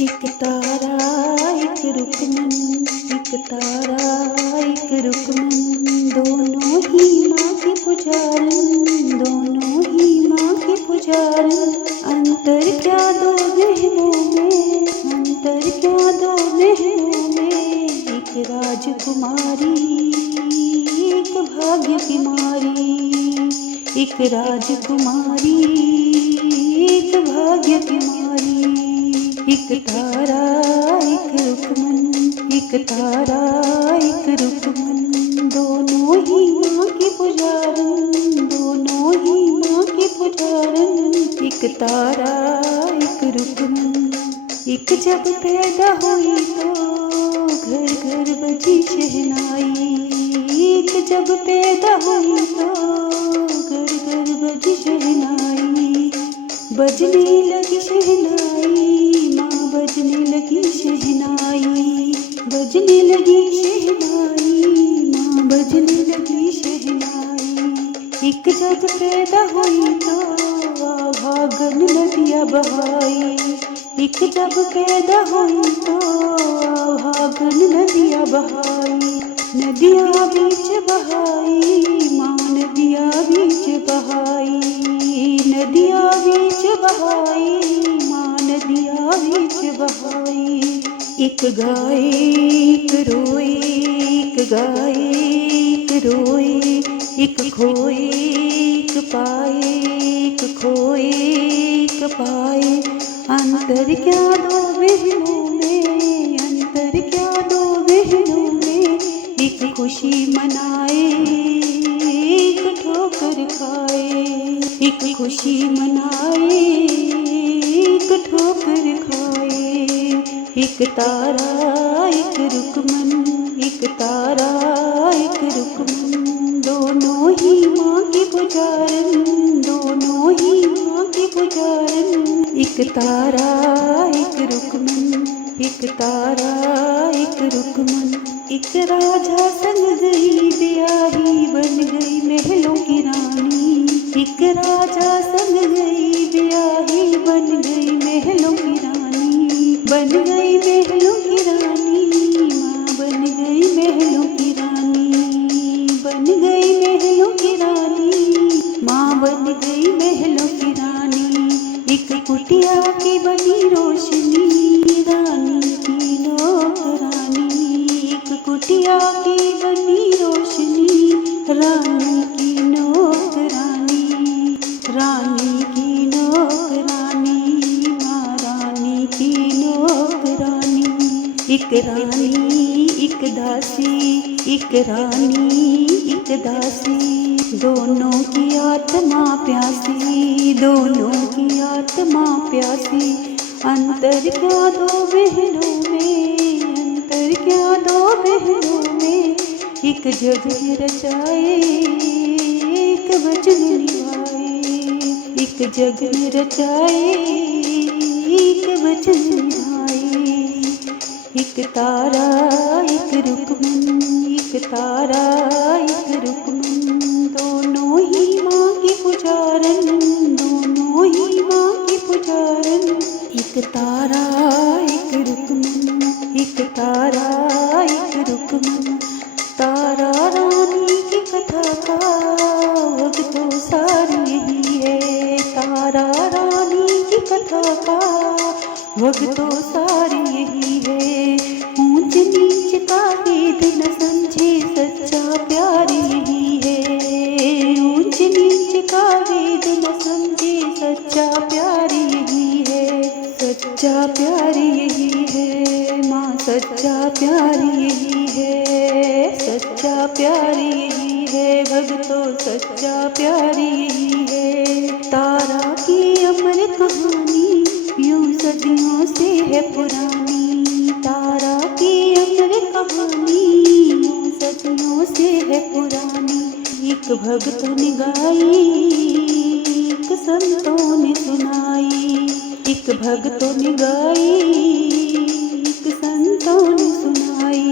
एक तारा एक रुकमन, एक तारा एक रुकमन, दोनों ही माँ के पुजारन, दोनों ही माँ के पुजारन। अंतर क्या दो बहनों में, अंतर क्या दो बहनों में, एक राजकुमारी एक भाग्य कुमारी, एक राजकुमारी एक भाग्य कुमारी। एक तारा एक रुकमन, एक तारा एक रुकमन, दोनों ही माँ के पुजारन, दोनों ही माँ के पुजारन। एक तारा एक रुकमन। एक जब पैदा हुई तो घर घर बजी शहनाई, एक जब पैदा हुई तो घर घर बजी शहनाई। बजने लगी शहनाई माँ, बजने लगी शहनाई, बजने लगी शहनाई माँ, बजने लगी शहनाई। एक जब पैदा हुई तो आभागन नदियाँ बहाई, एक जब पैदा हुई तो आभागन नदियाँ बहाई। नदियाँ बीच बहाई माँ, नदियाँ बीच बहाई, नदियाँ बीच बहाई माँ, नदियाँ बीच बहाई। एक गाय एक रोए, एक गाय एक रोए, एक खोए एक पाए, एक खोए एक पाए। अंतर क्या दो बहनों में, अंतर क्या दो बहनों में, एक खुशी मनाए एक ठोकर खाए, एक खुशी मनाए एक ठोकर खाए। एक तारा एक रुकमन, एक तारा एक रुकमन, दोनों ही माँ के पुजारन, दोनों ही माँ के पुजारन। एक तारा एक रुकमन, एक तारा एक रुकमन। एक राजा संग गई ब्याही, बन गई महलों की रानी, एक राजा संग गई ब्याही, बन गई महलों की रानी, बन गई महलों की रानी माँ, बन गई महलों की रानी, बन गई महलों की रानी माँ, बन गई महलों की रानी। एक कुटिया की बनी रोशनी, रानी की नौकरानी, एक कुटिया की बनी रोशनी, रानी की नौकरानी, रानी की नौकरानी माँ, रानी की नौकरानी। एक रानी एक दासी, एक रानी एक दासी, दोनों की आत्मा प्यासी, दोनों की आत्मा प्यासी। अंतर क्या दो बहनों में, अंतर क्या दो बहनों में, एक जग रचाए एक वचन निभाए, एक जग रचाए एक वचन निभाए। एक तारा एक रुकमन, एक तारा एक रुकमन, दोनों ही माँ के पुजारन, दोनों ही माँ के पुजारन। एक तारा एक रुकमन, एक तारा एक रुकमन, तारा रानी की कथा का भक्तों सार यही है, तारा रानी की कथा का भक्तों सार यही है। ऊंच नीच का भेद न समझे सच्चा प्यार यही है, ऊंच नीच का भेद न समझे सच्चा प्यार यही है, सच्चा प्यार यही है माँ, सच्चा प्यार यही है, सच्चा प्यार यही है भक्तों, सच्चा प्यार यही है। तारा की अमर कहानी यूं सदियों से है पुरानी, तारा की अमर कहानी यूं सदियों से है पुरानी। एक भक्तों ने गाई, एक संतों ने सुनाई, एक भक्तों ने गाई, एक संतों ने सुनाई।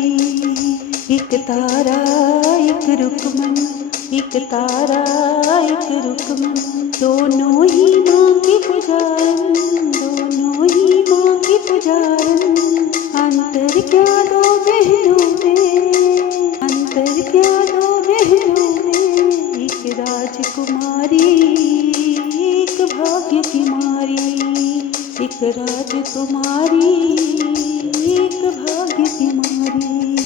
एक तारा एक रुकमन, एक तारा एक रुकमन, दोनों ही माँ के पुजारन, दोनों ही माँ के पुजारन। राजकुमारी, एक भाग्य की मारी, एक राजकुमारी, एक भाग्य की मारी।